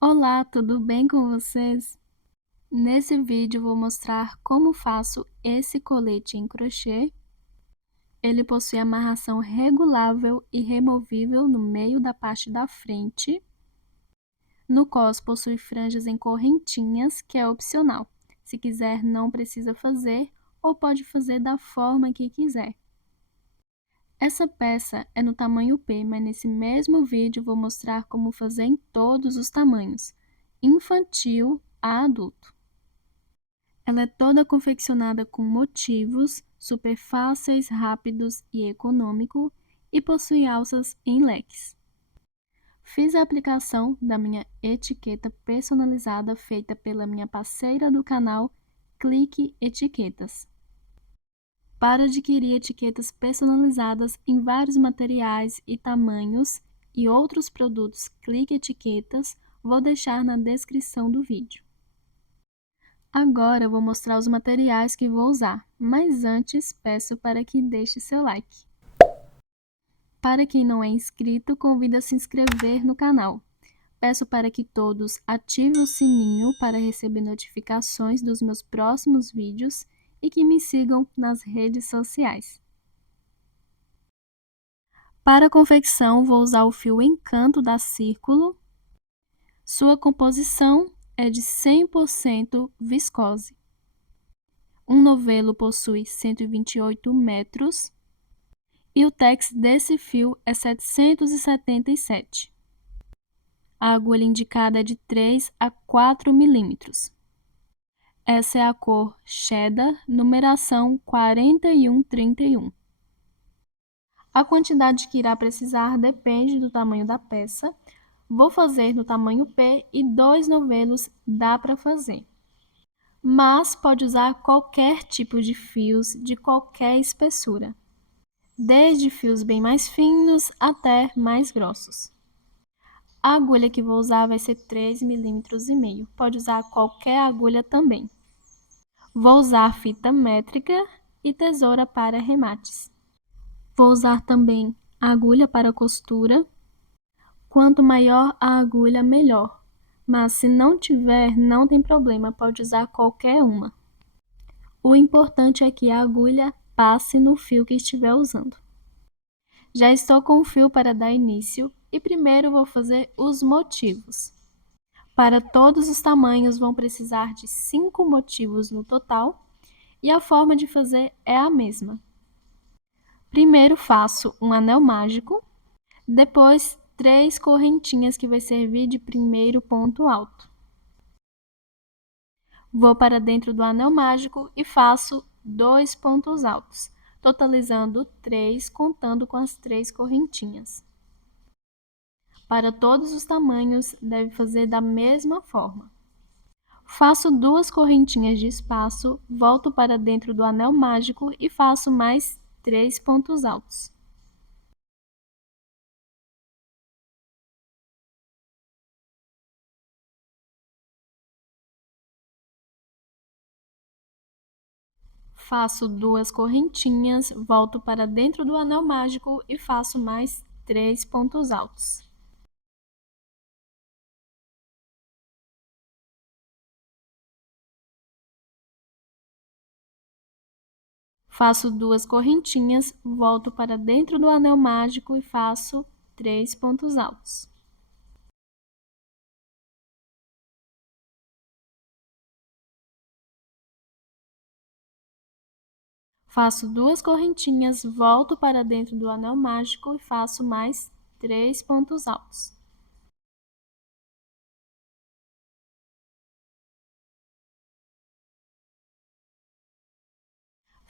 Olá, tudo bem com vocês? Nesse vídeo vou mostrar como faço esse colete em crochê. Ele possui amarração regulável e removível no meio da parte da frente. No cos possui franjas em correntinhas, que é opcional. Se quiser, não precisa fazer ou pode fazer da forma que quiser. Essa peça é no tamanho P, mas nesse mesmo vídeo vou mostrar como fazer em todos os tamanhos, infantil a adulto. Ela é toda confeccionada com motivos, super fáceis, rápidos e econômico e possui alças em leques. Fiz a aplicação da minha etiqueta personalizada feita pela minha parceira do canal Clique Etiquetas. Para adquirir etiquetas personalizadas em vários materiais e tamanhos e outros produtos Clique Etiquetas, vou deixar na descrição do vídeo. Agora eu vou mostrar os materiais que vou usar, mas antes peço para que deixe seu like. Para quem não é inscrito, convido a se inscrever no canal. Peço para que todos ativem o sininho para receber notificações dos meus próximos vídeos e que me sigam nas redes sociais. Para a confecção, vou usar o fio Encanto da Círculo. Sua composição é de 100% viscose. Um novelo possui 128 metros e o tex desse fio é 777. A agulha indicada é de 3 a 4 milímetros. Essa é a cor cheddar, numeração 4131. A quantidade que irá precisar depende do tamanho da peça. Vou fazer no tamanho P e 2 novelos dá para fazer. Mas pode usar qualquer tipo de fios de qualquer espessura, desde fios bem mais finos até mais grossos. A agulha que vou usar vai ser 3,5 mm, pode usar qualquer agulha também. Vou usar fita métrica e tesoura para remates. Vou usar também agulha para costura. Quanto maior a agulha, melhor. Mas se não tiver, não tem problema, pode usar qualquer uma. O importante é que a agulha passe no fio que estiver usando. Já estou com o fio para dar início e primeiro vou fazer os motivos. Para todos os tamanhos vão precisar de 5 motivos no total e a forma de fazer é a mesma. Primeiro faço um anel mágico, depois 3 correntinhas que vai servir de primeiro ponto alto. Vou para dentro do anel mágico e faço 2 pontos altos, totalizando 3, contando com as 3 correntinhas. Para todos os tamanhos, deve fazer da mesma forma. Faço 2 correntinhas de espaço, volto para dentro do anel mágico e faço mais 3 pontos altos. Faço 2 correntinhas, volto para dentro do anel mágico e faço mais 3 pontos altos. Faço 2 correntinhas, volto para dentro do anel mágico e faço 3 pontos altos. Faço 2 correntinhas, volto para dentro do anel mágico e faço mais 3 pontos altos.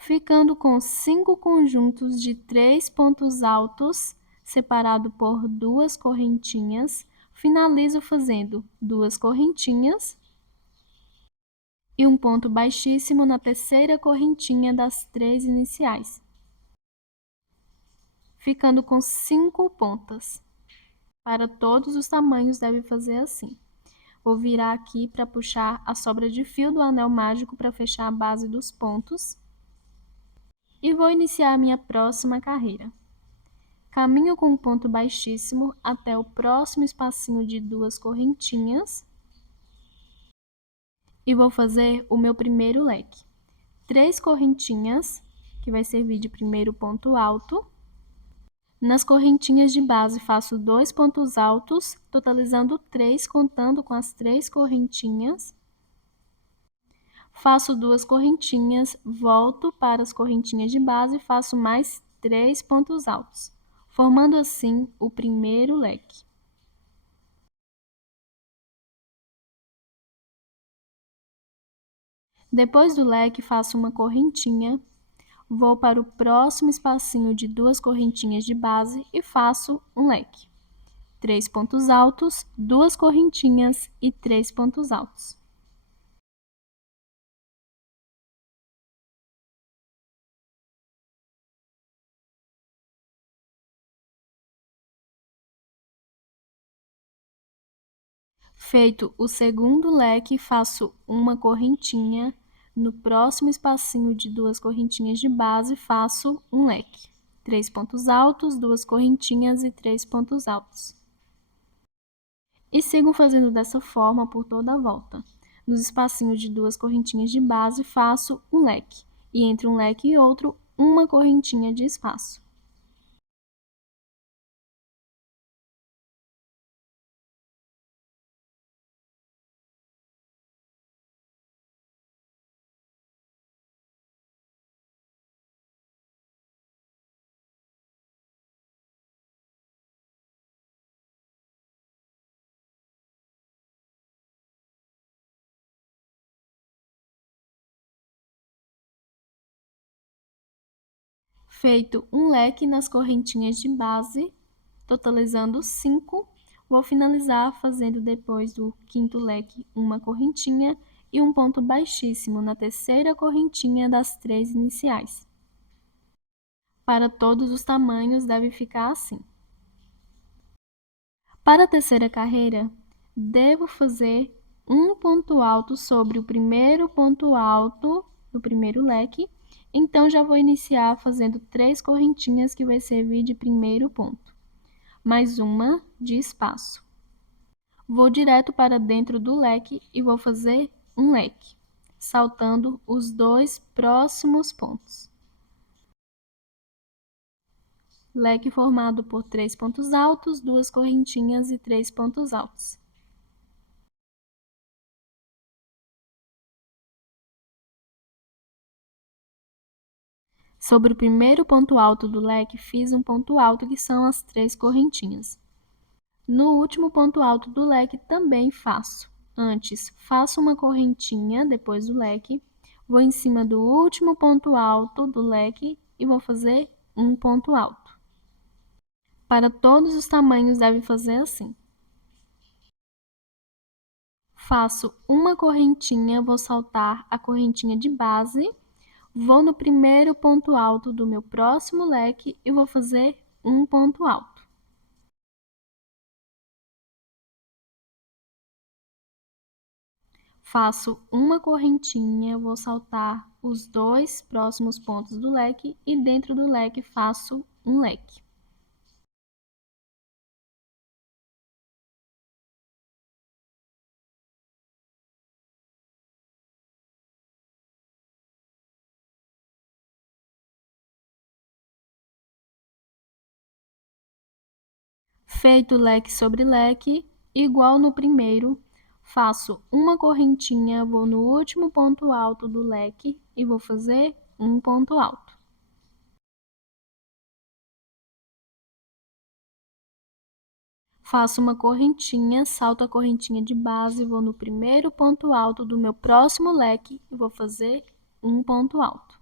Ficando com 5 conjuntos de 3 pontos altos, separado por 2 correntinhas, finalizo fazendo 2 correntinhas e um ponto baixíssimo na terceira correntinha das 3 iniciais, ficando com 5 pontas. Para todos os tamanhos deve fazer assim. Vou virar aqui para puxar a sobra de fio do anel mágico para fechar a base dos pontos. E vou iniciar a minha próxima carreira. Caminho com um ponto baixíssimo até o próximo espacinho de 2 correntinhas e vou fazer o meu primeiro leque. 3 correntinhas, que vai servir de primeiro ponto alto. Nas correntinhas de base, faço 2 pontos altos, totalizando 3, contando com as 3 correntinhas. Faço 2 correntinhas, volto para as correntinhas de base e faço mais 3 pontos altos, formando assim o primeiro leque. Depois do leque, faço uma correntinha, vou para o próximo espacinho de 2 correntinhas de base e faço um leque. 3 pontos altos, 2 correntinhas e 3 pontos altos. Feito o segundo leque, faço uma correntinha. No próximo espacinho de 2 correntinhas de base, faço um leque. 3 pontos altos, 2 correntinhas e 3 pontos altos. E sigo fazendo dessa forma por toda a volta. Nos espacinhos de 2 correntinhas de base, faço um leque. E entre um leque e outro, uma correntinha de espaço. Feito um leque nas correntinhas de base, totalizando 5, vou finalizar fazendo depois do quinto leque uma correntinha e um ponto baixíssimo na terceira correntinha das 3 iniciais. Para todos os tamanhos deve ficar assim. Para a terceira carreira, devo fazer um ponto alto sobre o primeiro ponto alto do primeiro leque, então já vou iniciar fazendo 3 correntinhas que vai servir de primeiro ponto, mais uma de espaço. Vou direto para dentro do leque e vou fazer um leque, saltando os 2 próximos pontos. Leque formado por 3 pontos altos, 2 correntinhas e 3 pontos altos. Sobre o primeiro ponto alto do leque, fiz um ponto alto que são as 3 correntinhas. No último ponto alto do leque também faço. Antes, faço uma correntinha depois do leque, vou em cima do último ponto alto do leque e vou fazer um ponto alto. Para todos os tamanhos deve fazer assim. Faço uma correntinha, vou saltar a correntinha de base, vou no primeiro ponto alto do meu próximo leque e vou fazer um ponto alto. Faço uma correntinha, vou saltar os 2 próximos pontos do leque e dentro do leque faço um leque. Feito leque sobre leque, igual no primeiro, faço uma correntinha, vou no último ponto alto do leque e vou fazer um ponto alto. Faço uma correntinha, salto a correntinha de base, vou no primeiro ponto alto do meu próximo leque e vou fazer um ponto alto.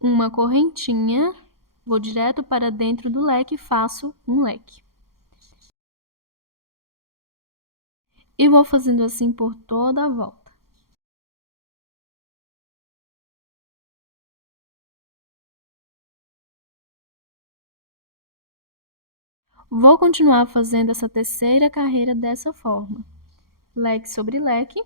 Uma correntinha, vou direto para dentro do leque e faço um leque. E vou fazendo assim por toda a volta. Vou continuar fazendo essa terceira carreira dessa forma. Leque sobre leque.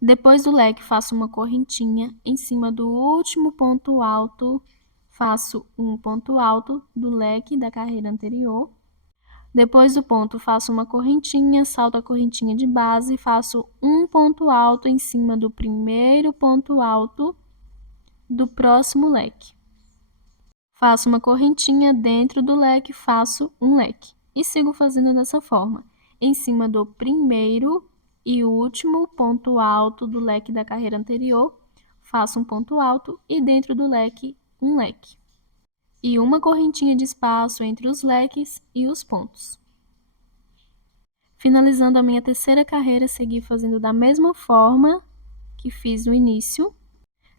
Depois do leque, faço uma correntinha em cima do último ponto alto, faço um ponto alto do leque da carreira anterior. Depois do ponto, faço uma correntinha, salto a correntinha de base, faço um ponto alto em cima do primeiro ponto alto do próximo leque. Faço uma correntinha dentro do leque, faço um leque. E sigo fazendo dessa forma, em cima do primeiro e último ponto alto do leque da carreira anterior, faço um ponto alto e dentro do leque, um leque. E uma correntinha de espaço entre os leques e os pontos. Finalizando a minha terceira carreira, segui fazendo da mesma forma que fiz no início,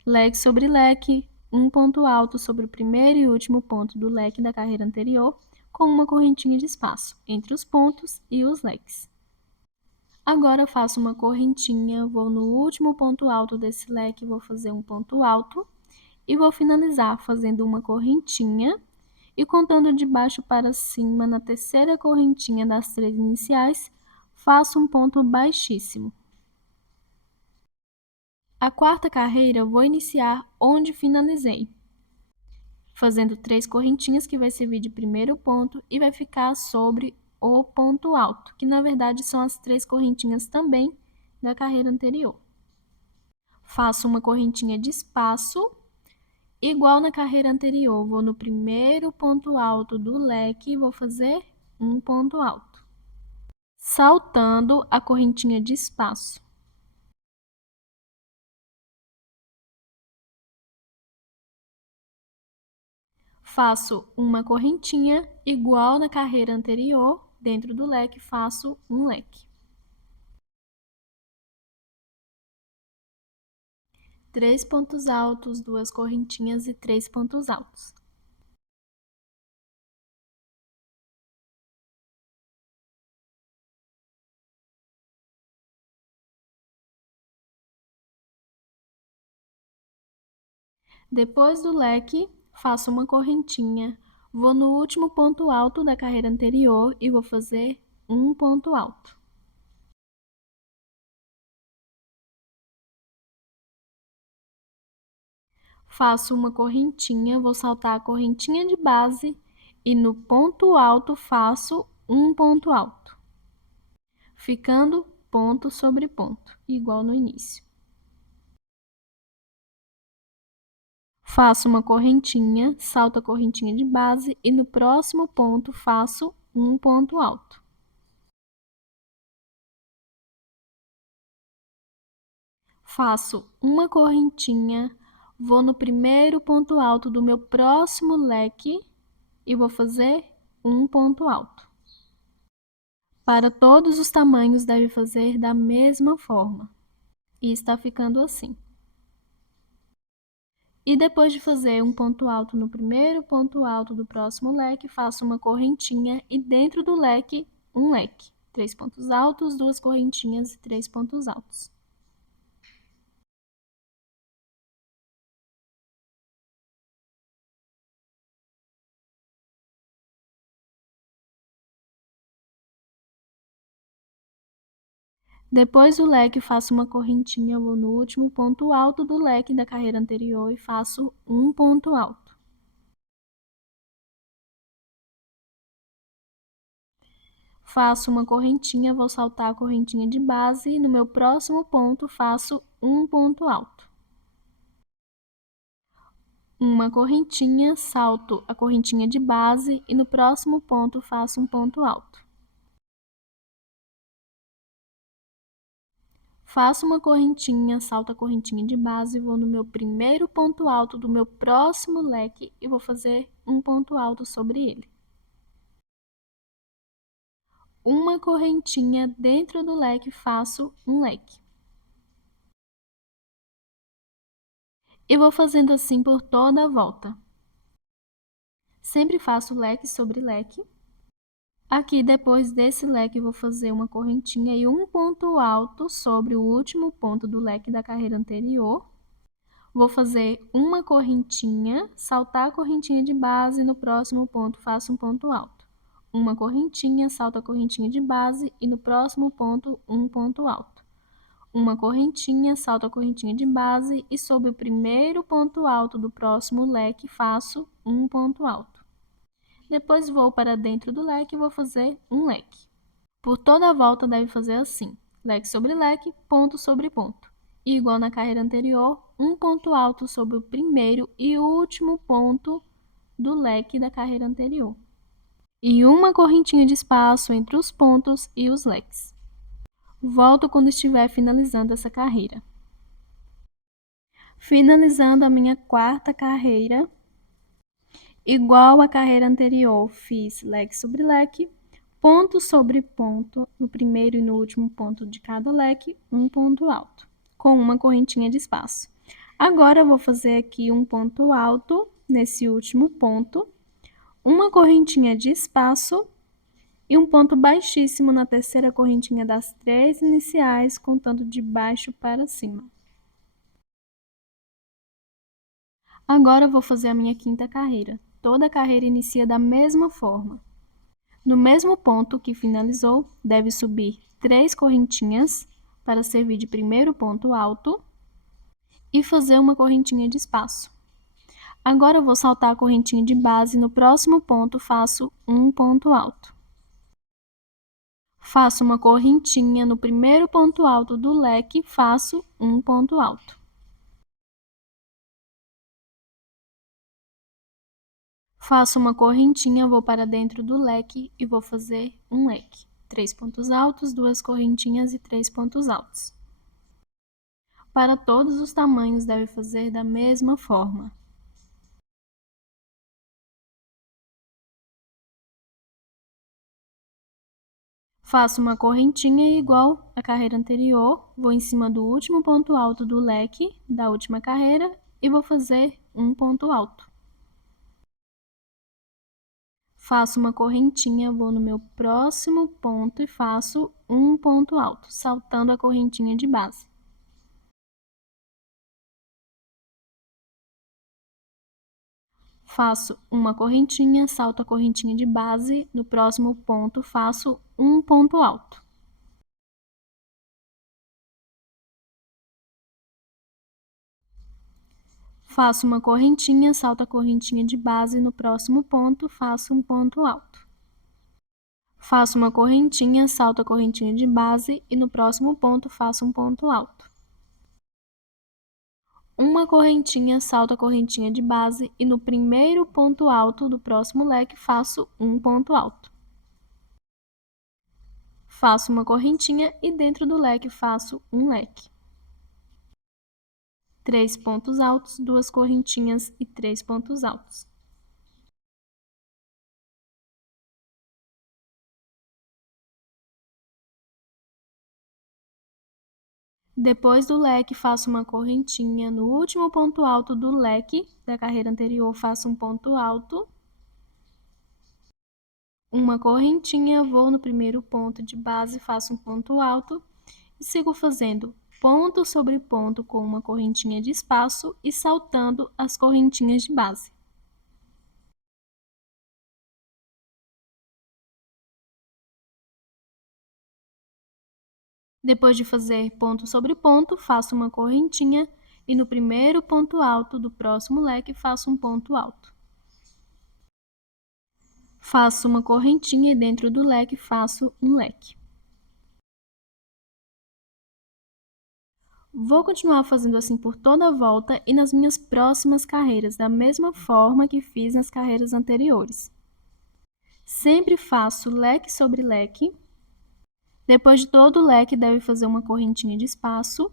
leque sobre leque, um ponto alto sobre o primeiro e último ponto do leque da carreira anterior, com uma correntinha de espaço entre os pontos e os leques. Agora faço uma correntinha, vou no último ponto alto desse leque, vou fazer um ponto alto e vou finalizar fazendo uma correntinha e contando de baixo para cima na terceira correntinha das 3 iniciais, faço um ponto baixíssimo. A quarta carreira vou iniciar onde finalizei, fazendo 3 correntinhas que vai servir de primeiro ponto e vai ficar sobre o ponto alto, que na verdade são as 3 correntinhas também da carreira anterior. Faço uma correntinha de espaço, igual na carreira anterior, vou no primeiro ponto alto do leque e vou fazer um ponto alto, saltando a correntinha de espaço. Faço uma correntinha igual na carreira anterior, dentro do leque faço um leque. 3 pontos altos, 2 correntinhas e 3 pontos altos. Depois do leque, faço uma correntinha, vou no último ponto alto da carreira anterior e vou fazer um ponto alto. Faço uma correntinha, vou saltar a correntinha de base e no ponto alto faço um ponto alto, ficando ponto sobre ponto, igual no início. Faço uma correntinha, salto a correntinha de base e no próximo ponto faço um ponto alto. Faço uma correntinha, vou no primeiro ponto alto do meu próximo leque e vou fazer um ponto alto. Para todos os tamanhos, deve fazer da mesma forma. E está ficando assim. E depois de fazer um ponto alto no primeiro ponto alto do próximo leque, faço uma correntinha e dentro do leque, um leque. 3 pontos altos, 2 correntinhas e 3 pontos altos. Depois do leque, faço uma correntinha, vou no último ponto alto do leque da carreira anterior e faço um ponto alto. Faço uma correntinha, vou saltar a correntinha de base e no meu próximo ponto faço um ponto alto. Uma correntinha, salto a correntinha de base e no próximo ponto faço um ponto alto. Faço uma correntinha, salto a correntinha de base, vou no meu primeiro ponto alto do meu próximo leque e vou fazer um ponto alto sobre ele. Uma correntinha dentro do leque, faço um leque. E vou fazendo assim por toda a volta. Sempre faço leque sobre leque. Aqui, depois desse leque, vou fazer uma correntinha e um ponto alto sobre o último ponto do leque da carreira anterior. Vou fazer uma correntinha, saltar a correntinha de base e no próximo ponto faço um ponto alto. Uma correntinha, salto a correntinha de base e no próximo ponto um ponto alto. uma correntinha, salto a correntinha de base e sobre o primeiro ponto alto do próximo leque faço um ponto alto. Depois vou para dentro do leque e vou fazer um leque. Por toda a volta deve fazer assim, leque sobre leque, ponto sobre ponto. E igual na carreira anterior, um ponto alto sobre o primeiro e último ponto do leque da carreira anterior. E uma correntinha de espaço entre os pontos e os leques. Volto quando estiver finalizando essa carreira. Finalizando a minha quarta carreira, igual à carreira anterior, fiz leque sobre leque, ponto sobre ponto, no primeiro e no último ponto de cada leque, um ponto alto, com uma correntinha de espaço. Agora, eu vou fazer aqui um ponto alto nesse último ponto, uma correntinha de espaço e um ponto baixíssimo na terceira correntinha das 3 iniciais, contando de baixo para cima. Agora, eu vou fazer a minha quinta carreira. Toda a carreira inicia da mesma forma. No mesmo ponto que finalizou, deve subir 3 correntinhas para servir de primeiro ponto alto e fazer uma correntinha de espaço. Agora, eu vou saltar a correntinha de base e no próximo ponto faço um ponto alto. Faço uma correntinha no primeiro ponto alto do leque, faço um ponto alto. Faço uma correntinha, vou para dentro do leque e vou fazer um leque. 3 pontos altos, 2 correntinhas e 3 pontos altos. Para todos os tamanhos, deve fazer da mesma forma. Faço uma correntinha igual à carreira anterior, vou em cima do último ponto alto do leque da última carreira e vou fazer um ponto alto. Faço uma correntinha, vou no meu próximo ponto e faço um ponto alto, saltando a correntinha de base. Faço uma correntinha, salto a correntinha de base, no próximo ponto faço um ponto alto. Faço uma correntinha, salto a correntinha de base, no próximo ponto faço um ponto alto. Faço uma correntinha, salto a correntinha de base e no próximo ponto faço um ponto alto. Uma correntinha, salto a correntinha de base e no primeiro ponto alto do próximo leque faço um ponto alto. Faço uma correntinha e dentro do leque faço um leque. 3 pontos altos, 2 correntinhas e 3 pontos altos. Depois do leque, faço uma correntinha no último ponto alto do leque da carreira anterior, faço um ponto alto. Uma correntinha, vou no primeiro ponto de base, faço um ponto alto e sigo fazendo ponto sobre ponto com uma correntinha de espaço e saltando as correntinhas de base. Depois de fazer ponto sobre ponto, faço uma correntinha e no primeiro ponto alto do próximo leque faço um ponto alto. Faço uma correntinha e dentro do leque faço um leque. Vou continuar fazendo assim por toda a volta e nas minhas próximas carreiras, da mesma forma que fiz nas carreiras anteriores. Sempre faço leque sobre leque. Depois de todo o leque, deve fazer uma correntinha de espaço.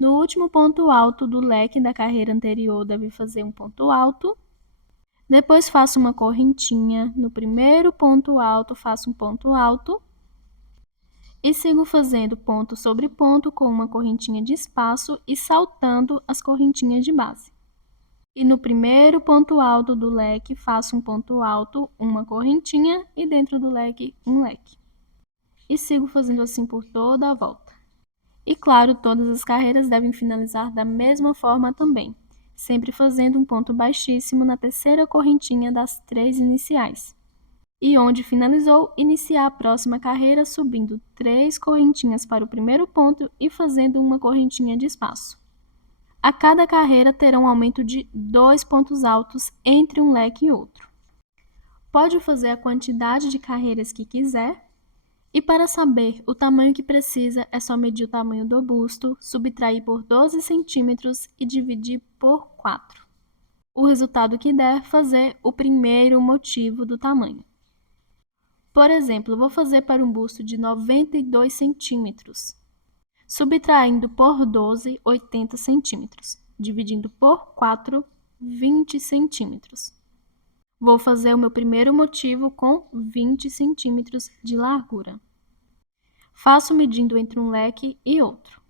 No último ponto alto do leque da carreira anterior, deve fazer um ponto alto. Depois faço uma correntinha. No primeiro ponto alto, faço um ponto alto. E sigo fazendo ponto sobre ponto com uma correntinha de espaço e saltando as correntinhas de base. E no primeiro ponto alto do leque, faço um ponto alto, uma correntinha e dentro do leque, um leque. E sigo fazendo assim por toda a volta. E claro, todas as carreiras devem finalizar da mesma forma também, sempre fazendo um ponto baixíssimo na terceira correntinha das 3 iniciais. E onde finalizou, iniciar a próxima carreira subindo 3 correntinhas para o primeiro ponto e fazendo uma correntinha de espaço. A cada carreira terá um aumento de 2 pontos altos entre um leque e outro. Pode fazer a quantidade de carreiras que quiser. E para saber o tamanho que precisa, é só medir o tamanho do busto, subtrair por 12 centímetros e dividir por 4. O resultado que der, fazer o primeiro motivo do tamanho. Por exemplo, vou fazer para um busto de 92 centímetros. Subtraindo por 12, 80 centímetros. Dividindo por 4, 20 centímetros. Vou fazer o meu primeiro motivo com 20 centímetros de largura. Faço medindo entre um leque e outro.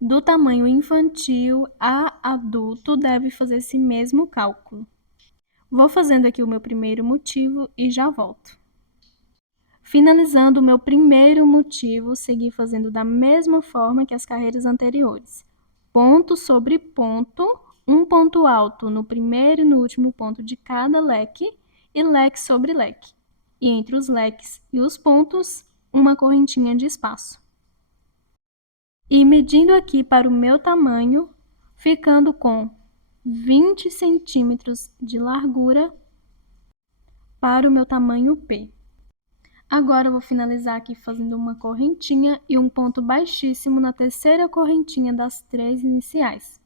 Do tamanho infantil a adulto, deve fazer esse mesmo cálculo. Vou fazendo aqui o meu primeiro motivo e já volto. Finalizando o meu primeiro motivo, segui fazendo da mesma forma que as carreiras anteriores. Ponto sobre ponto, um ponto alto no primeiro e no último ponto de cada leque e leque sobre leque. E entre os leques e os pontos, uma correntinha de espaço. E medindo aqui para o meu tamanho, ficando com 20 centímetros de largura para o meu tamanho P. Agora eu vou finalizar aqui fazendo uma correntinha e um ponto baixíssimo na terceira correntinha das 3 iniciais.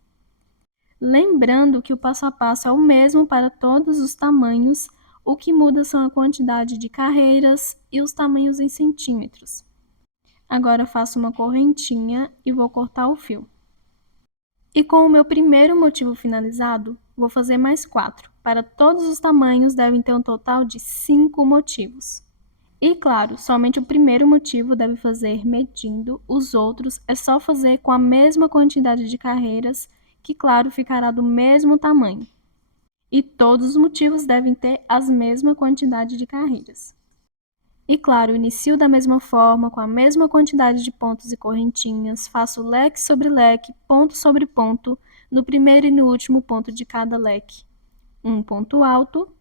Lembrando que o passo a passo é o mesmo para todos os tamanhos, o que muda são a quantidade de carreiras e os tamanhos em centímetros. Agora faço uma correntinha e vou cortar o fio. E com o meu primeiro motivo finalizado, vou fazer mais 4. Para todos os tamanhos, devem ter um total de 5 motivos. E claro, somente o primeiro motivo deve fazer medindo, os outros é só fazer com a mesma quantidade de carreiras, que claro, ficará do mesmo tamanho. E todos os motivos devem ter a mesma quantidade de carreiras. E claro, inicio da mesma forma, com a mesma quantidade de pontos e correntinhas, faço leque sobre leque, ponto sobre ponto, no primeiro e no último ponto de cada leque. Um ponto alto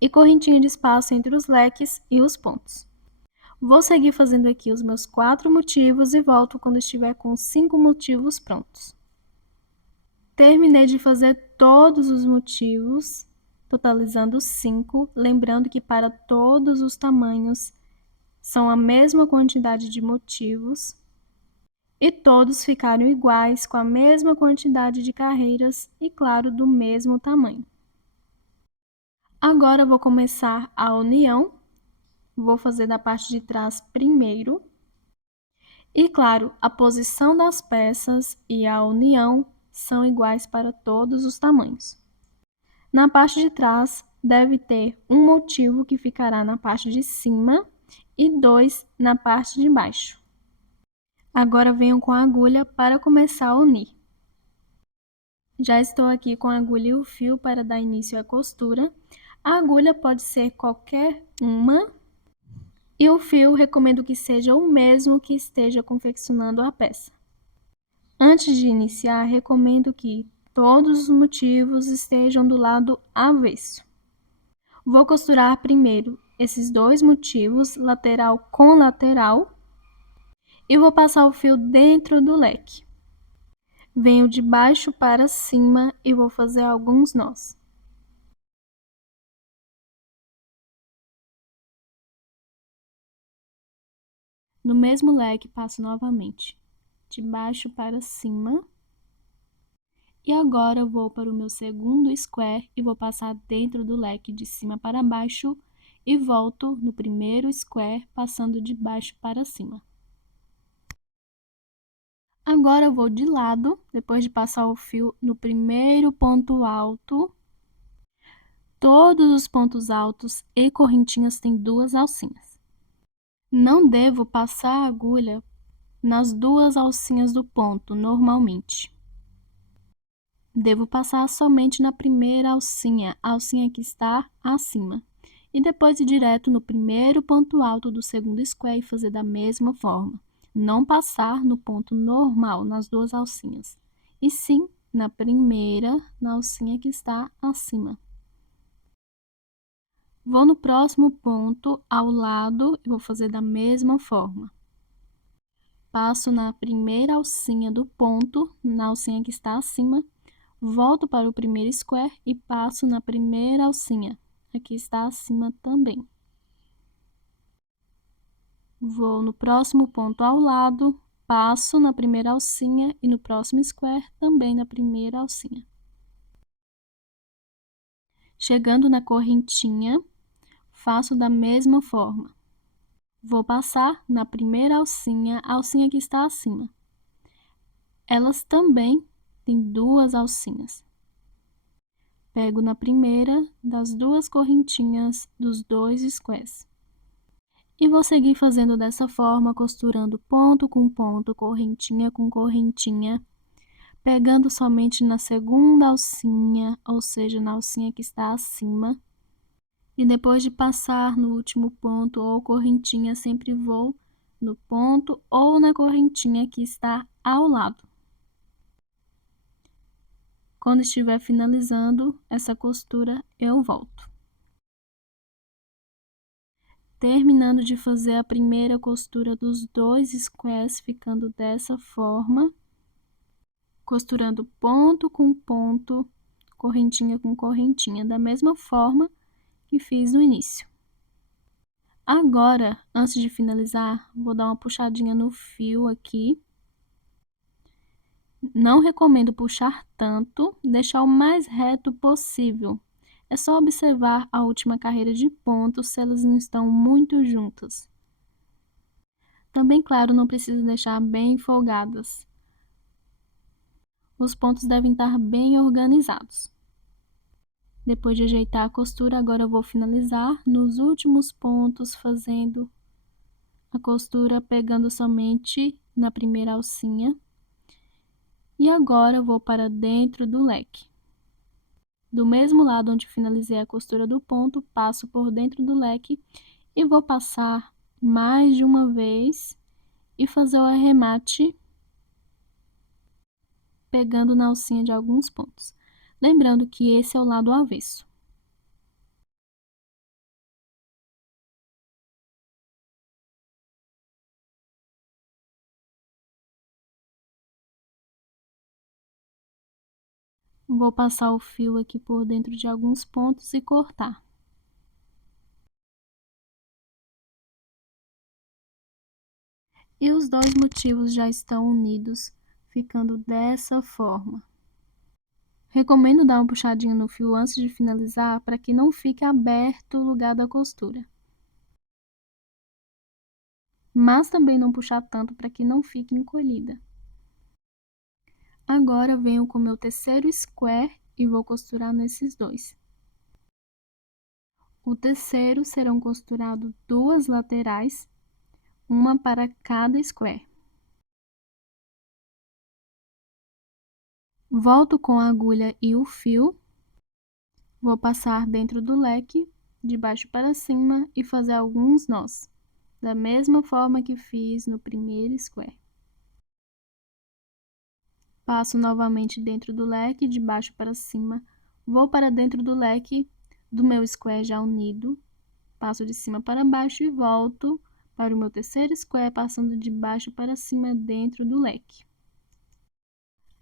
e correntinha de espaço entre os leques e os pontos. Vou seguir fazendo aqui os meus 4 motivos e volto quando estiver com 5 motivos prontos. Terminei de fazer todos os motivos, totalizando 5, lembrando que para todos os tamanhos são a mesma quantidade de motivos e todos ficaram iguais com a mesma quantidade de carreiras e, claro, do mesmo tamanho. Agora vou começar a união. Vou fazer da parte de trás primeiro. E, claro, a posição das peças e a união são iguais para todos os tamanhos. Na parte de trás, deve ter um motivo que ficará na parte de cima e 2 na parte de baixo. Agora venho com a agulha para começar a unir. Já estou aqui com a agulha e o fio para dar início à costura. A agulha pode ser qualquer uma. E o fio recomendo que seja o mesmo que esteja confeccionando a peça. Antes de iniciar, recomendo que todos os motivos estejam do lado avesso. Vou costurar primeiro esses 2 motivos, lateral com lateral, e vou passar o fio dentro do leque. Venho de baixo para cima e vou fazer alguns nós. No mesmo leque, passo novamente, de baixo para cima. E agora vou para o meu segundo square e vou passar dentro do leque de cima para baixo e volto no primeiro square, passando de baixo para cima. Agora vou de lado, depois de passar o fio no primeiro ponto alto. Todos os pontos altos e correntinhas têm 2 alcinhas. Não devo passar a agulha nas 2 alcinhas do ponto, normalmente. Devo passar somente na primeira alcinha, a alcinha que está acima. E depois ir direto no primeiro ponto alto do segundo square e fazer da mesma forma. Não passar no ponto normal, nas 2 alcinhas. E sim, na primeira, na alcinha que está acima. Vou no próximo ponto, ao lado, e vou fazer da mesma forma. Passo na primeira alcinha do ponto, na alcinha que está acima, volto para o primeiro square e passo na primeira alcinha, aqui está acima também. Vou no próximo ponto ao lado, passo na primeira alcinha e no próximo square também na primeira alcinha. Chegando na correntinha, faço da mesma forma. Vou passar na primeira alcinha, a alcinha que está acima. Elas também têm duas alcinhas. Pego na primeira das duas correntinhas dos dois squares. E vou seguir fazendo dessa forma, costurando ponto com ponto, correntinha com correntinha, pegando somente na segunda alcinha, ou seja, na alcinha que está acima. E depois de passar no último ponto ou correntinha, sempre vou no ponto ou na correntinha que está ao lado. Quando estiver finalizando essa costura, eu volto. Terminando de fazer a primeira costura dos dois squares, ficando dessa forma, costurando ponto com ponto, correntinha com correntinha, da mesma forma que fiz no início. Agora, antes de finalizar, vou dar uma puxadinha no fio aqui. Não recomendo puxar tanto, deixar o mais reto possível. É só observar a última carreira de pontos se elas não estão muito juntas. Também, claro, não precisa deixar bem folgadas. Os pontos devem estar bem organizados. Depois de ajeitar a costura, agora eu vou finalizar nos últimos pontos, fazendo a costura pegando somente na primeira alcinha. E agora eu vou para dentro do leque. Do mesmo lado onde finalizei a costura do ponto, passo por dentro do leque e vou passar mais de uma vez e fazer o arremate pegando na alcinha de alguns pontos. Lembrando que esse é o lado avesso. Vou passar o fio aqui por dentro de alguns pontos e cortar. E os dois motivos já estão unidos, ficando dessa forma. Recomendo dar uma puxadinha no fio antes de finalizar para que não fique aberto o lugar da costura. Mas também não puxar tanto para que não fique encolhida. Agora venho com o meu terceiro square e vou costurar nesses dois. O terceiro serão costuradas duas laterais, uma para cada square. Volto com a agulha e o fio, vou passar dentro do leque, de baixo para cima e fazer alguns nós, da mesma forma que fiz no primeiro square. Passo novamente dentro do leque, de baixo para cima, vou para dentro do leque do meu square já unido, passo de cima para baixo e volto para o meu terceiro square, passando de baixo para cima dentro do leque.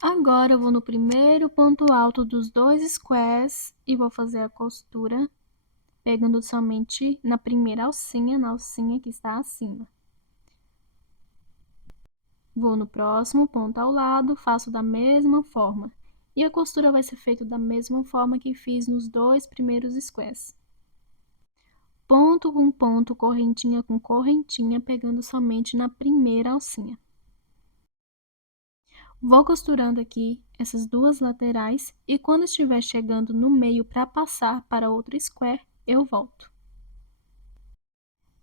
Agora, eu vou no primeiro ponto alto dos dois squares e vou fazer a costura, pegando somente na primeira alcinha, na alcinha que está acima. Vou no próximo ponto ao lado, faço da mesma forma. E a costura vai ser feita da mesma forma que fiz nos dois primeiros squares. Ponto com ponto, correntinha com correntinha, pegando somente na primeira alcinha. Vou costurando aqui essas duas laterais e quando estiver chegando no meio para passar para outro square, eu volto.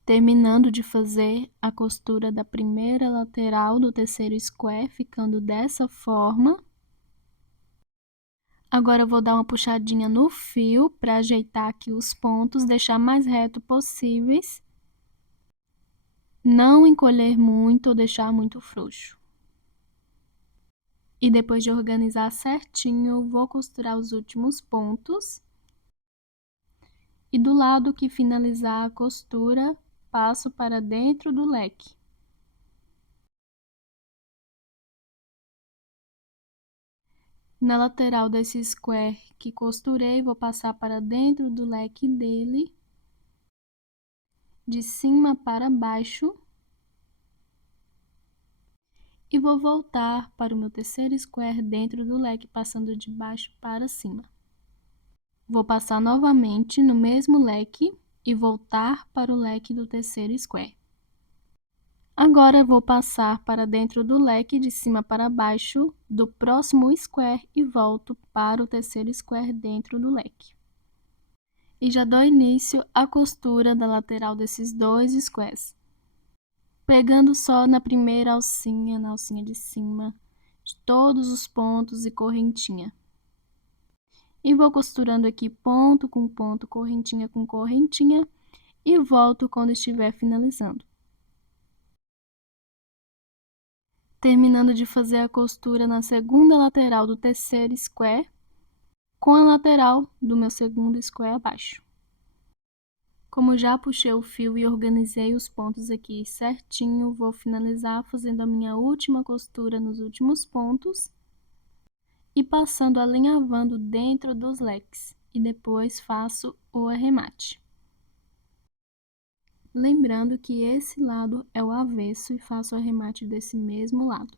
Terminando de fazer a costura da primeira lateral do terceiro square, ficando dessa forma. Agora, eu vou dar uma puxadinha no fio para ajeitar aqui os pontos, deixar mais reto possíveis. Não encolher muito ou deixar muito frouxo. E depois de organizar certinho, eu vou costurar os últimos pontos. E do lado que finalizar a costura, passo para dentro do leque. Na lateral desse square que costurei, vou passar para dentro do leque dele, de cima para baixo, e vou voltar para o meu terceiro square dentro do leque, passando de baixo para cima. Vou passar novamente no mesmo leque e voltar para o leque do terceiro square. Agora, vou passar para dentro do leque de cima para baixo do próximo square e volto para o terceiro square dentro do leque. E já dou início à costura da lateral desses dois squares, pegando só na primeira alcinha, na alcinha de cima, de todos os pontos e correntinha. E vou costurando aqui ponto com ponto, correntinha com correntinha, e volto quando estiver finalizando. Terminando de fazer a costura na segunda lateral do terceiro square, com a lateral do meu segundo square abaixo. Como já puxei o fio e organizei os pontos aqui certinho, vou finalizar fazendo a minha última costura nos últimos pontos e passando alinhavando dentro dos leques, e depois faço o arremate. Lembrando que esse lado é o avesso e faço o arremate desse mesmo lado.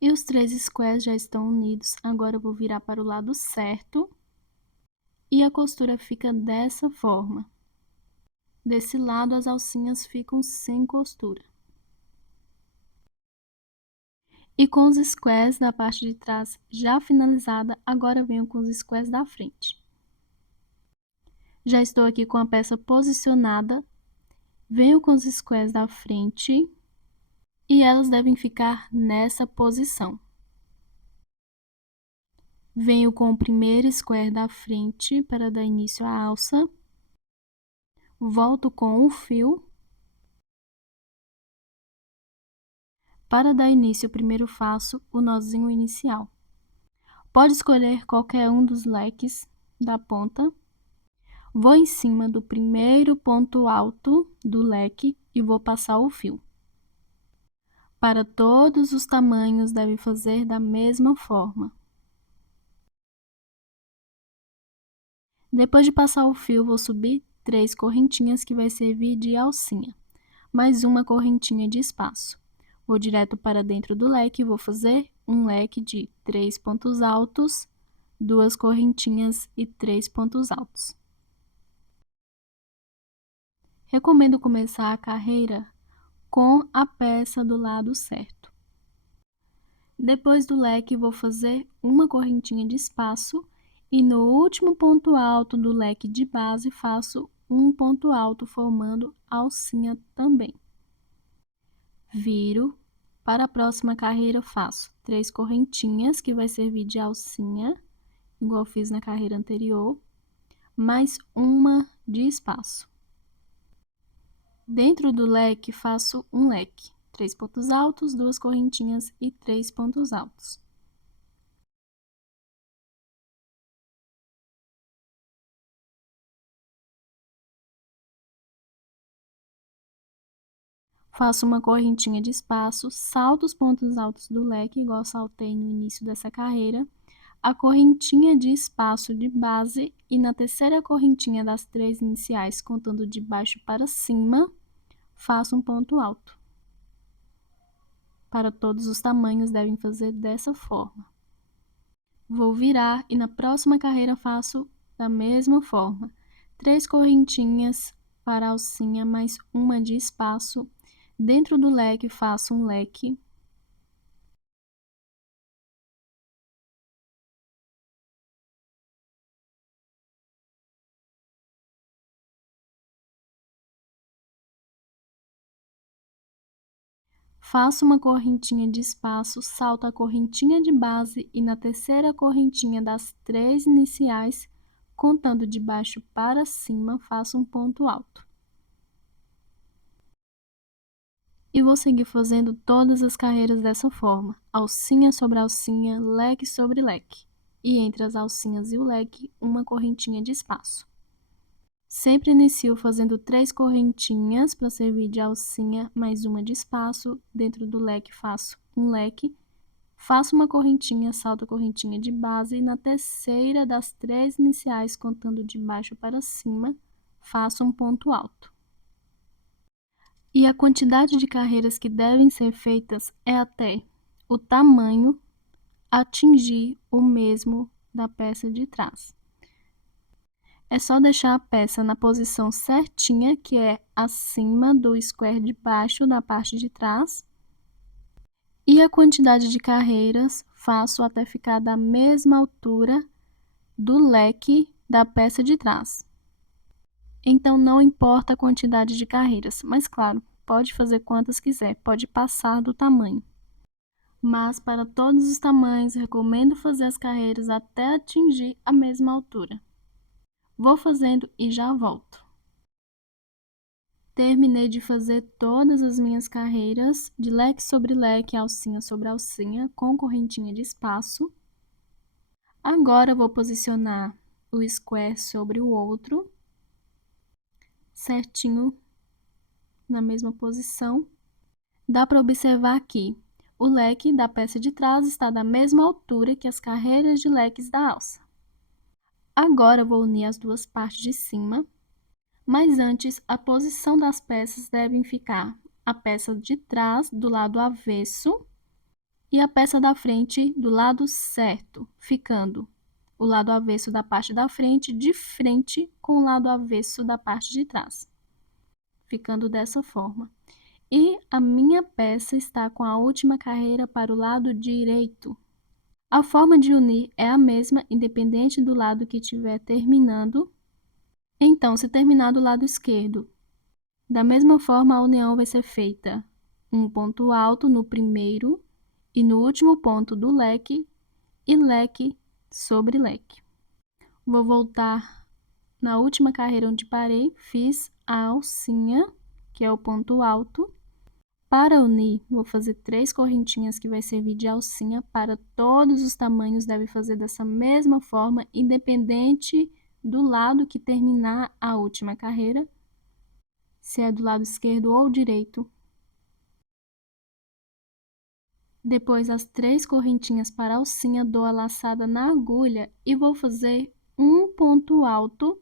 E os três squares já estão unidos, agora eu vou virar para o lado certo e a costura fica dessa forma. Desse lado as alcinhas ficam sem costura. E com os squares da parte de trás já finalizada, agora eu venho com os squares da frente. Já estou aqui com a peça posicionada, venho com os squares da frente e elas devem ficar nessa posição. Venho com o primeiro square da frente para dar início à alça, volto com o fio. Para dar início, primeiro faço o nozinho inicial. Pode escolher qualquer um dos leques da ponta. Vou em cima do primeiro ponto alto do leque e vou passar o fio. Para todos os tamanhos, deve fazer da mesma forma. Depois de passar o fio, vou subir 3 correntinhas que vai servir de alcinha, mais uma correntinha de espaço. Vou direto para dentro do leque e vou fazer um leque de 3 pontos altos, 2 correntinhas e 3 pontos altos. Recomendo começar a carreira com a peça do lado certo. Depois do leque, vou fazer uma correntinha de espaço e no último ponto alto do leque de base, faço um ponto alto formando alcinha também. Viro. Para a próxima carreira, faço 3 correntinhas, que vai servir de alcinha, igual fiz na carreira anterior, mais uma de espaço. Dentro do leque, faço um leque, 3 pontos altos, 2 correntinhas e 3 pontos altos. Faço uma correntinha de espaço, salto os pontos altos do leque, igual saltei no início dessa carreira, a correntinha de espaço de base e na terceira correntinha das 3 iniciais, contando de baixo para cima, faço um ponto alto. Para todos os tamanhos, devem fazer dessa forma. Vou virar e na próxima carreira faço da mesma forma. 3 correntinhas para alcinha, mais uma de espaço. Dentro do leque, faço um leque. Faço uma correntinha de espaço, salto a correntinha de base e na terceira correntinha das 3 iniciais, contando de baixo para cima, faço um ponto alto. E vou seguir fazendo todas as carreiras dessa forma, alcinha sobre alcinha, leque sobre leque. E entre as alcinhas e o leque, uma correntinha de espaço. Sempre inicio fazendo 3 correntinhas para servir de alcinha, mais uma de espaço. Dentro do leque faço um leque, faço uma correntinha, salto a correntinha de base e na terceira das 3 iniciais, contando de baixo para cima, faço um ponto alto. E a quantidade de carreiras que devem ser feitas é até o tamanho atingir o mesmo da peça de trás. É só deixar a peça na posição certinha, que é acima do square de baixo da parte de trás. E a quantidade de carreiras faço até ficar da mesma altura do leque da peça de trás. Então, não importa a quantidade de carreiras, mas claro, pode fazer quantas quiser, pode passar do tamanho. Mas para todos os tamanhos, recomendo fazer as carreiras até atingir a mesma altura. Vou fazendo e já volto. Terminei de fazer todas as minhas carreiras de leque sobre leque, alcinha sobre alcinha, com correntinha de espaço. Agora, vou posicionar o square sobre o outro, certinho na mesma posição. Dá para observar que o leque da peça de trás está da mesma altura que as carreiras de leques da alça. Agora, vou unir as duas partes de cima, mas antes, a posição das peças devem ficar a peça de trás do lado avesso e a peça da frente do lado certo, ficando o lado avesso da parte da frente de frente com o lado avesso da parte de trás, ficando dessa forma. E a minha peça está com a última carreira para o lado direito. A forma de unir é a mesma, independente do lado que estiver terminando. Então, se terminar do lado esquerdo, da mesma forma, a união vai ser feita um ponto alto no primeiro e no último ponto do leque e leque sobre leque. Vou voltar na última carreira onde parei, fiz a alcinha, que é o ponto alto. Para unir, vou fazer 3 correntinhas que vai servir de alcinha para todos os tamanhos, deve fazer dessa mesma forma, independente do lado que terminar a última carreira, se é do lado esquerdo ou direito. Depois, as 3 correntinhas para alcinha, dou a laçada na agulha e vou fazer um ponto alto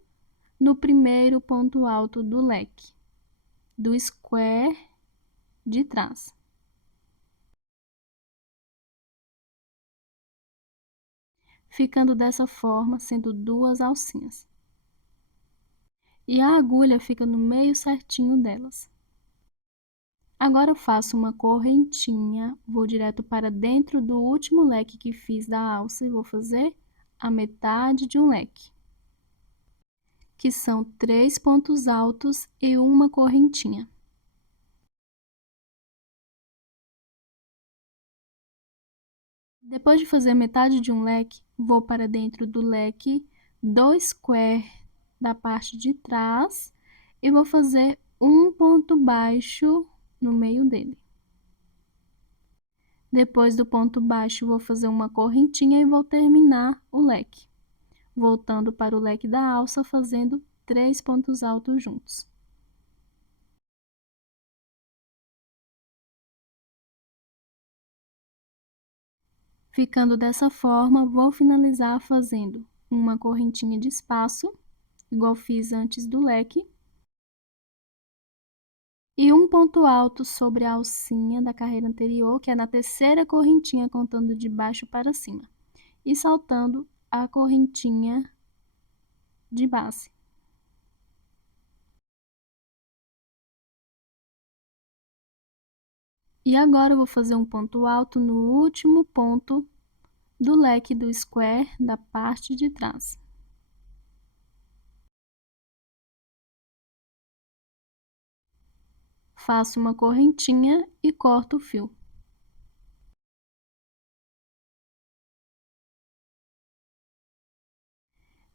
no primeiro ponto alto do leque, do square de trás. Ficando dessa forma, sendo 2 alcinhas. E a agulha fica no meio certinho delas. Agora eu faço uma correntinha, vou direto para dentro do último leque que fiz da alça e vou fazer a metade de um leque, que são 3 pontos altos e uma correntinha. Depois de fazer a metade de um leque, vou para dentro do leque do square da parte de trás e vou fazer um ponto baixo no meio dele. Depois do ponto baixo, vou fazer uma correntinha e vou terminar o leque, voltando para o leque da alça, fazendo 3 pontos altos juntos. Ficando dessa forma, vou finalizar fazendo uma correntinha de espaço, igual fiz antes do leque, e um ponto alto sobre a alcinha da carreira anterior, que é na terceira correntinha, contando de baixo para cima, e saltando a correntinha de base. E agora eu vou fazer um ponto alto no último ponto do leque do square da parte de trás. Faço uma correntinha e corto o fio.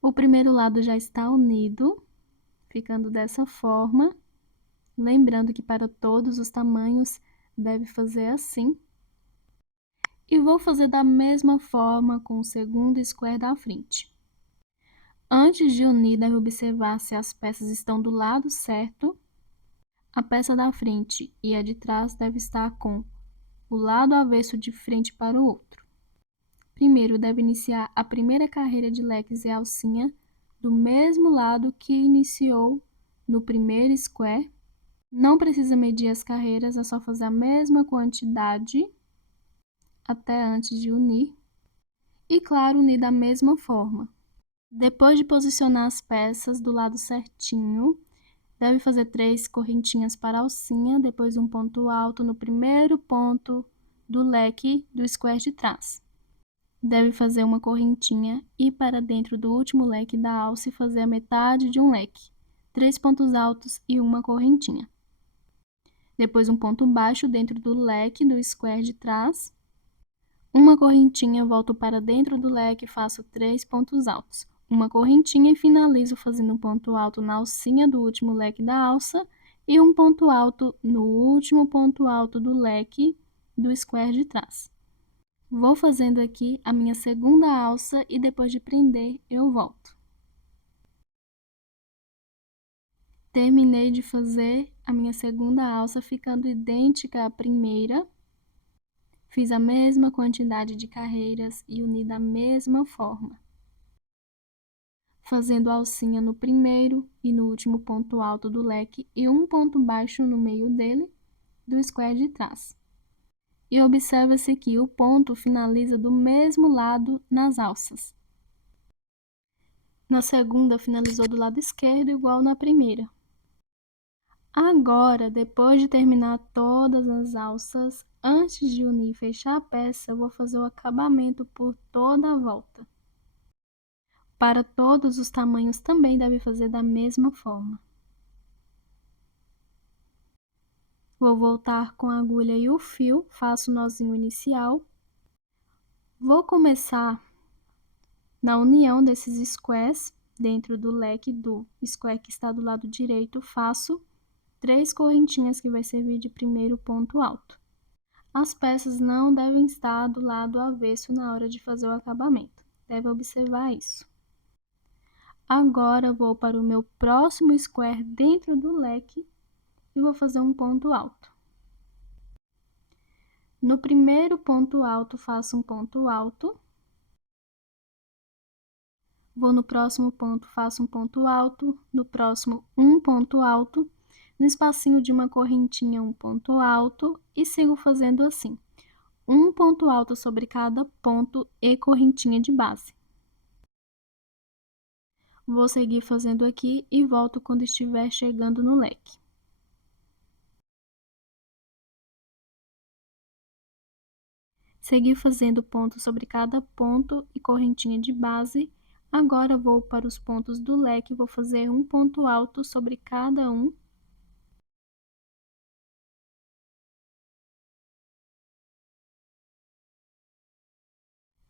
O primeiro lado já está unido, ficando dessa forma. Lembrando que para todos os tamanhos deve fazer assim. E vou fazer da mesma forma com o segundo square da frente. Antes de unir, deve observar se as peças estão do lado certo. A peça da frente e a de trás deve estar com o lado avesso de frente para o outro. Primeiro, deve iniciar a primeira carreira de leques e alcinha do mesmo lado que iniciou no primeiro square. Não precisa medir as carreiras, é só fazer a mesma quantidade até antes de unir. E, claro, unir da mesma forma. Depois de posicionar as peças do lado certinho, deve fazer 3 correntinhas para a alcinha, depois um ponto alto no primeiro ponto do leque do square de trás. Deve fazer uma correntinha e ir para dentro do último leque da alça e fazer a metade de um leque, 3 pontos altos e uma correntinha. Depois um ponto baixo dentro do leque do square de trás. Uma correntinha, volto para dentro do leque e faço 3 pontos altos. Uma correntinha e finalizo fazendo um ponto alto na alcinha do último leque da alça e um ponto alto no último ponto alto do leque do square de trás. Vou fazendo aqui a minha segunda alça e depois de prender, eu volto. Terminei de fazer a minha segunda alça, ficando idêntica à primeira. Fiz a mesma quantidade de carreiras e uni da mesma forma, fazendo alcinha no primeiro e no último ponto alto do leque e um ponto baixo no meio dele, do square de trás. E observa-se que o ponto finaliza do mesmo lado nas alças. Na segunda, finalizou do lado esquerdo, igual na primeira. Agora, depois de terminar todas as alças, antes de unir e fechar a peça, eu vou fazer o acabamento por toda a volta. Para todos os tamanhos também deve fazer da mesma forma. Vou voltar com a agulha e o fio, faço o nozinho inicial. Vou começar na união desses squares, dentro do leque do square que está do lado direito, faço 3 correntinhas que vai servir de primeiro ponto alto. As peças não devem estar do lado avesso na hora de fazer o acabamento, deve observar isso. Agora, vou para o meu próximo square dentro do leque e vou fazer um ponto alto. No primeiro ponto alto, faço um ponto alto. Vou no próximo ponto, faço um ponto alto. No próximo, um ponto alto. No espacinho de uma correntinha, um ponto alto. E sigo fazendo assim. Um ponto alto sobre cada ponto e correntinha de base. Vou seguir fazendo aqui e volto quando estiver chegando no leque. Segui fazendo ponto sobre cada ponto e correntinha de base. Agora vou para os pontos do leque e vou fazer um ponto alto sobre cada um.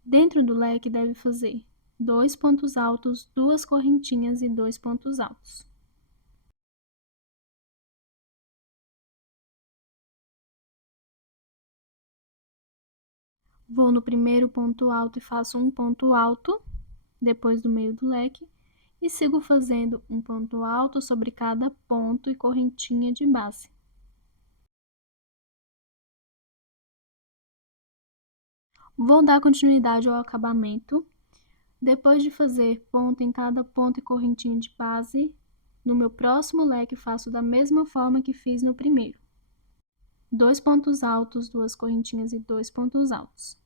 Dentro do leque deve fazer 2 pontos altos, 2 correntinhas e 2 pontos altos. Vou no primeiro ponto alto e faço um ponto alto, depois do meio do leque, e sigo fazendo um ponto alto sobre cada ponto e correntinha de base. Vou dar continuidade ao acabamento. Depois de fazer ponto em cada ponto e correntinha de base, no meu próximo leque faço da mesma forma que fiz no primeiro. 2 pontos altos, 2 correntinhas e 2 pontos altos.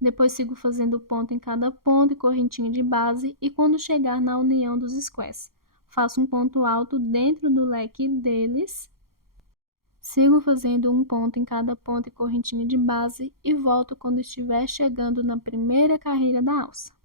Depois sigo fazendo ponto em cada ponto e correntinha de base e quando chegar na união dos squares, faço um ponto alto dentro do leque deles. Sigo fazendo um ponto em cada ponto e correntinha de base e volto quando estiver chegando na primeira carreira da alça.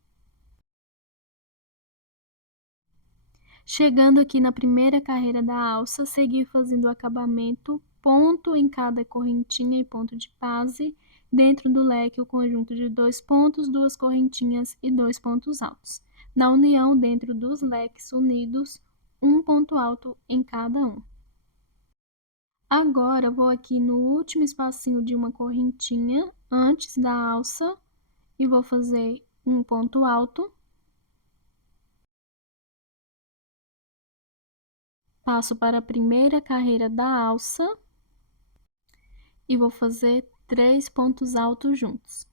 Chegando aqui na primeira carreira da alça, seguir fazendo o acabamento, ponto em cada correntinha e ponto de base, dentro do leque o conjunto de 2 pontos, 2 correntinhas e 2 pontos altos. Na união, dentro dos leques unidos, um ponto alto em cada um. Agora, vou aqui no último espacinho de uma correntinha, antes da alça, e vou fazer um ponto alto. Passo para a primeira carreira da alça e vou fazer 3 pontos altos juntos.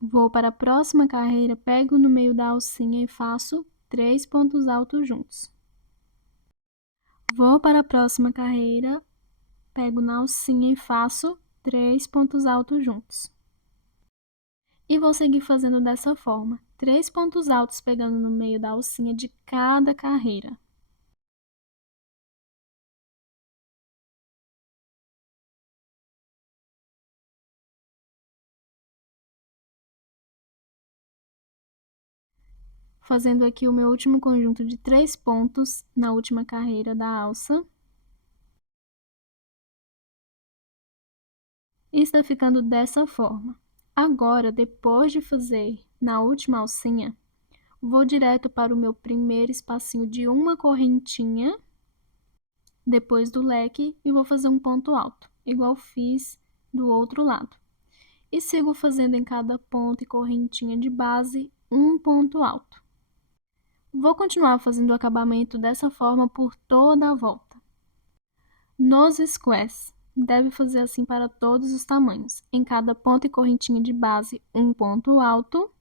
Vou para a próxima carreira, pego no meio da alcinha e faço 3 pontos altos juntos. Vou para a próxima carreira, pego na alcinha e faço 3 pontos altos juntos. E vou seguir fazendo dessa forma, 3 pontos altos pegando no meio da alcinha de cada carreira. Fazendo aqui o meu último conjunto de 3 pontos na última carreira da alça. E está ficando dessa forma. Agora, depois de fazer na última alcinha, vou direto para o meu primeiro espacinho de uma correntinha, depois do leque, e vou fazer um ponto alto, igual fiz do outro lado. E sigo fazendo em cada ponto e correntinha de base um ponto alto. Vou continuar fazendo o acabamento dessa forma por toda a volta. Nos squares, deve fazer assim para todos os tamanhos. Em cada ponto e correntinha de base, um ponto alto.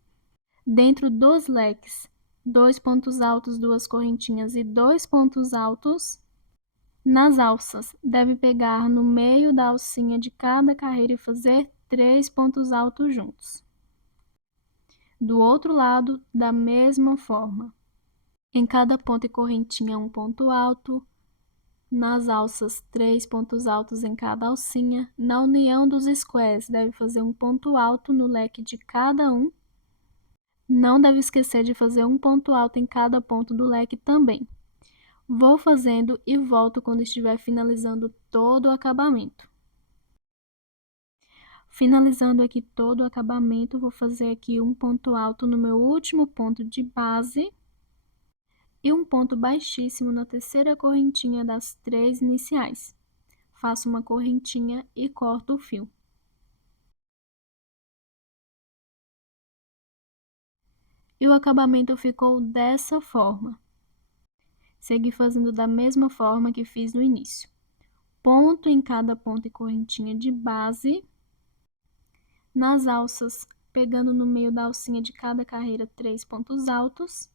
Dentro dos leques, 2 pontos altos, 2 correntinhas e 2 pontos altos. Nas alças, deve pegar no meio da alcinha de cada carreira e fazer 3 pontos altos juntos. Do outro lado, da mesma forma. Em cada ponto e correntinha, um ponto alto. Nas alças, 3 pontos altos em cada alcinha. Na união dos squares, deve fazer um ponto alto no leque de cada um. Não deve esquecer de fazer um ponto alto em cada ponto do leque também. Vou fazendo e volto quando estiver finalizando todo o acabamento. Finalizando aqui todo o acabamento, vou fazer aqui um ponto alto no meu último ponto de base e um ponto baixíssimo na terceira correntinha das 3 iniciais. Faço uma correntinha e corto o fio. E o acabamento ficou dessa forma. Segui fazendo da mesma forma que fiz no início. Ponto em cada ponto e correntinha de base. Nas alças, pegando no meio da alcinha de cada carreira 3 pontos altos.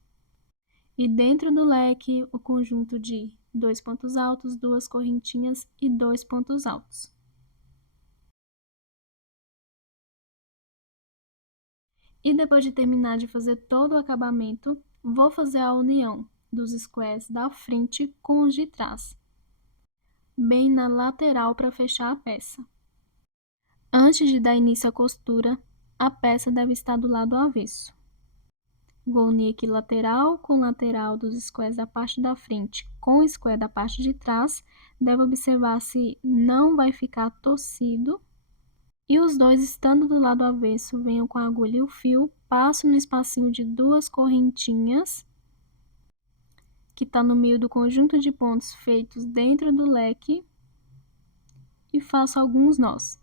E dentro do leque, o conjunto de 2 pontos altos, 2 correntinhas e 2 pontos altos. E depois de terminar de fazer todo o acabamento, vou fazer a união dos squares da frente com os de trás, bem na lateral para fechar a peça. Antes de dar início à costura, a peça deve estar do lado avesso. Vou unir aqui lateral com lateral dos squares da parte da frente com o square da parte de trás. Deve observar se não vai ficar torcido. E os dois estando do lado avesso, venho com a agulha e o fio, passo no espacinho de 2 correntinhas, que está no meio do conjunto de pontos feitos dentro do leque, e faço alguns nós.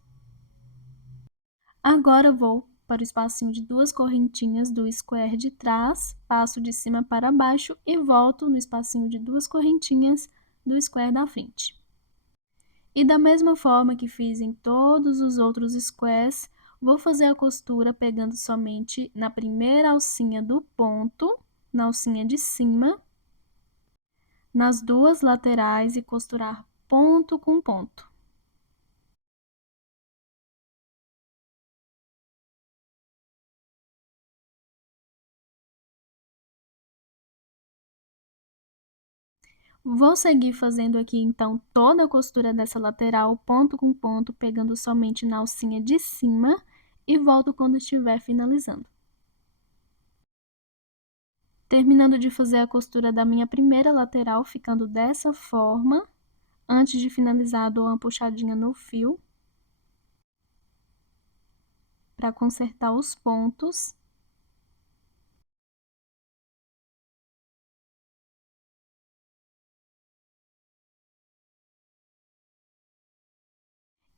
Agora vou para o espacinho de 2 correntinhas do square de trás, passo de cima para baixo e volto no espacinho de 2 correntinhas do square da frente. E da mesma forma que fiz em todos os outros squares, vou fazer a costura pegando somente na primeira alcinha do ponto, na alcinha de cima, nas 2 laterais e costurar ponto com ponto. Vou seguir fazendo aqui, então, toda a costura dessa lateral, ponto com ponto, pegando somente na alcinha de cima e volto quando estiver finalizando. Terminando de fazer a costura da minha primeira lateral, ficando dessa forma, antes de finalizar, dou uma puxadinha no fio para consertar os pontos.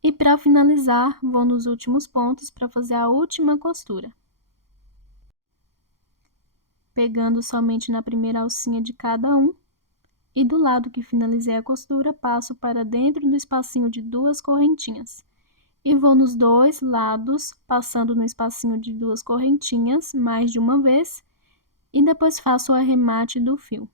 E para finalizar, vou nos últimos pontos para fazer a última costura. Pegando somente na primeira alcinha de cada um, e do lado que finalizei a costura, passo para dentro do espacinho de 2 correntinhas. E vou nos dois lados, passando no espacinho de 2 correntinhas, mais de uma vez, e depois faço o arremate do fio.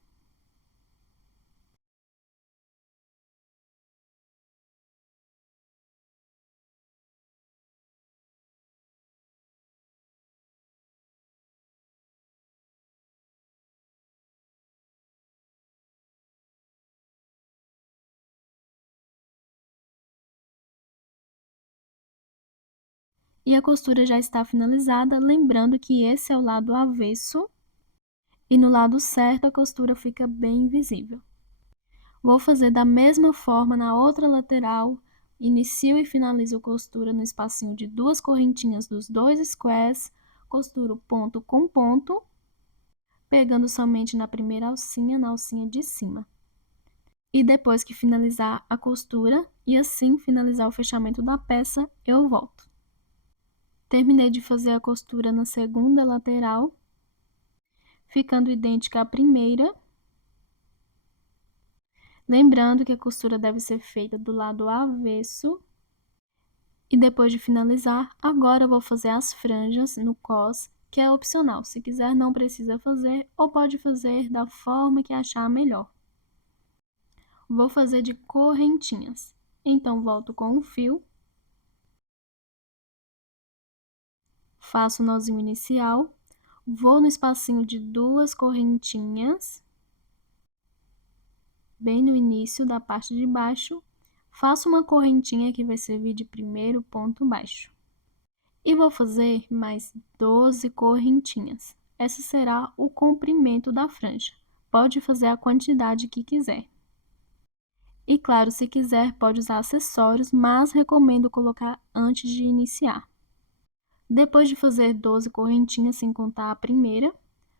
E a costura já está finalizada, lembrando que esse é o lado avesso e no lado certo a costura fica bem visível. Vou fazer da mesma forma na outra lateral, inicio e finalizo costura no espacinho de 2 correntinhas dos 2 squares, costuro ponto com ponto, pegando somente na primeira alcinha, na alcinha de cima. E depois que finalizar a costura e assim finalizar o fechamento da peça, eu volto. Terminei de fazer a costura na segunda lateral, ficando idêntica à primeira. Lembrando que a costura deve ser feita do lado avesso. E depois de finalizar, agora eu vou fazer as franjas no cos, que é opcional. Se quiser, não precisa fazer ou pode fazer da forma que achar melhor. Vou fazer de correntinhas. Então, volto com o fio. Faço o nozinho inicial, vou no espacinho de 2 correntinhas, bem no início da parte de baixo, faço uma correntinha que vai servir de primeiro ponto baixo. E vou fazer mais 12 correntinhas. Esse será o comprimento da franja. Pode fazer a quantidade que quiser. E claro, se quiser, pode usar acessórios, mas recomendo colocar antes de iniciar. Depois de fazer 12 correntinhas, sem contar a primeira,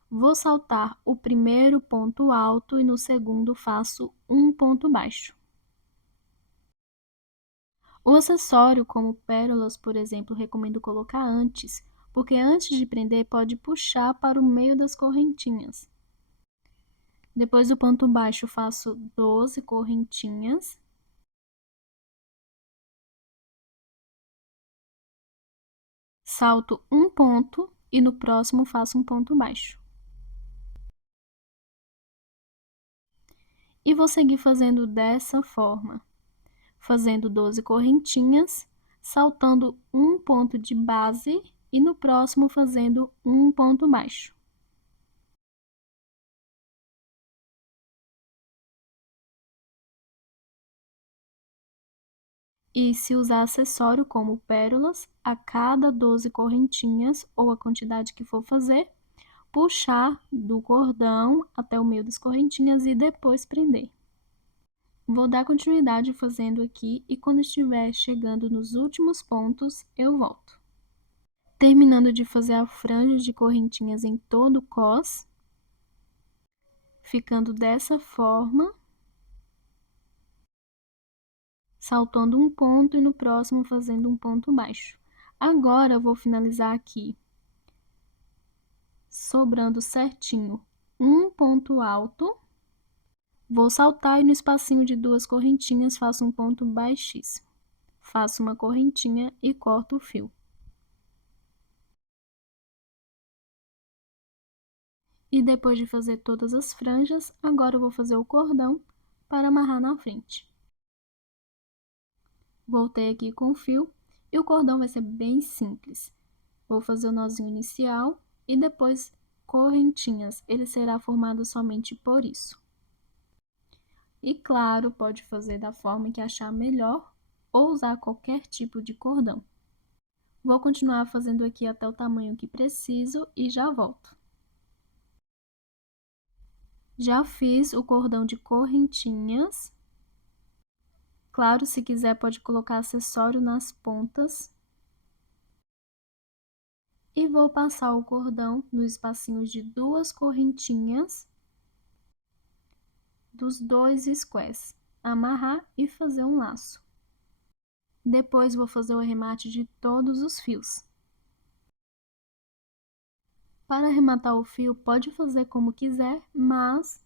vou saltar o primeiro ponto alto e no segundo faço um ponto baixo. O acessório, como pérolas, por exemplo, recomendo colocar antes, porque antes de prender pode puxar para o meio das correntinhas. Depois do ponto baixo, faço 12 correntinhas. Salto um ponto e no próximo faço um ponto baixo. E vou seguir fazendo dessa forma, fazendo 12 correntinhas, saltando um ponto de base e no próximo fazendo um ponto baixo. E se usar acessório como pérolas, a cada 12 correntinhas, ou a quantidade que for fazer, puxar do cordão até o meio das correntinhas e depois prender. Vou dar continuidade fazendo aqui e quando estiver chegando nos últimos pontos, eu volto. Terminando de fazer a franja de correntinhas em todo o cos, ficando dessa forma, saltando um ponto e no próximo fazendo um ponto baixo. Agora, eu vou finalizar aqui, sobrando certinho um ponto alto, vou saltar e no espacinho de 2 correntinhas faço um ponto baixíssimo. Faço uma correntinha e corto o fio. E depois de fazer todas as franjas, agora eu vou fazer o cordão para amarrar na frente. Voltei aqui com o fio e o cordão vai ser bem simples. Vou fazer o nozinho inicial e depois correntinhas. Ele será formado somente por isso. E claro, pode fazer da forma que achar melhor ou usar qualquer tipo de cordão. Vou continuar fazendo aqui até o tamanho que preciso e já volto. Já fiz o cordão de correntinhas. Claro, se quiser pode colocar acessório nas pontas. E vou passar o cordão nos espacinhos de 2 correntinhas dos 2 squares, amarrar e fazer um laço. Depois vou fazer o arremate de todos os fios. Para arrematar o fio, pode fazer como quiser, mas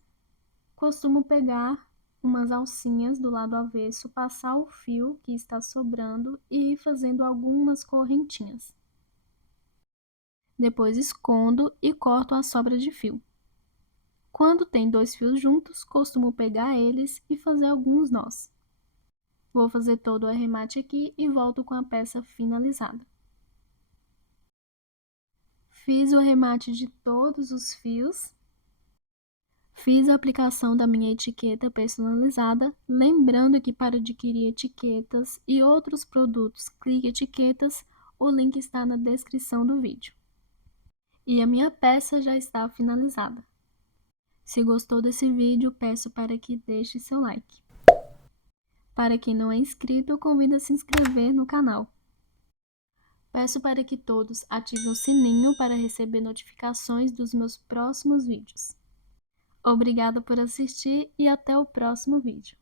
costumo pegar umas alcinhas do lado avesso, passar o fio que está sobrando e ir fazendo algumas correntinhas. Depois escondo e corto a sobra de fio. Quando tem 2 fios juntos, costumo pegar eles e fazer alguns nós. Vou fazer todo o arremate aqui e volto com a peça finalizada. Fiz o arremate de todos os fios. Fiz a aplicação da minha etiqueta personalizada, lembrando que para adquirir etiquetas e outros produtos Clique Etiquetas, o link está na descrição do vídeo. E a minha peça já está finalizada. Se gostou desse vídeo, peço para que deixe seu like. Para quem não é inscrito, convido a se inscrever no canal. Peço para que todos ativem o sininho para receber notificações dos meus próximos vídeos. Obrigada por assistir e até o próximo vídeo.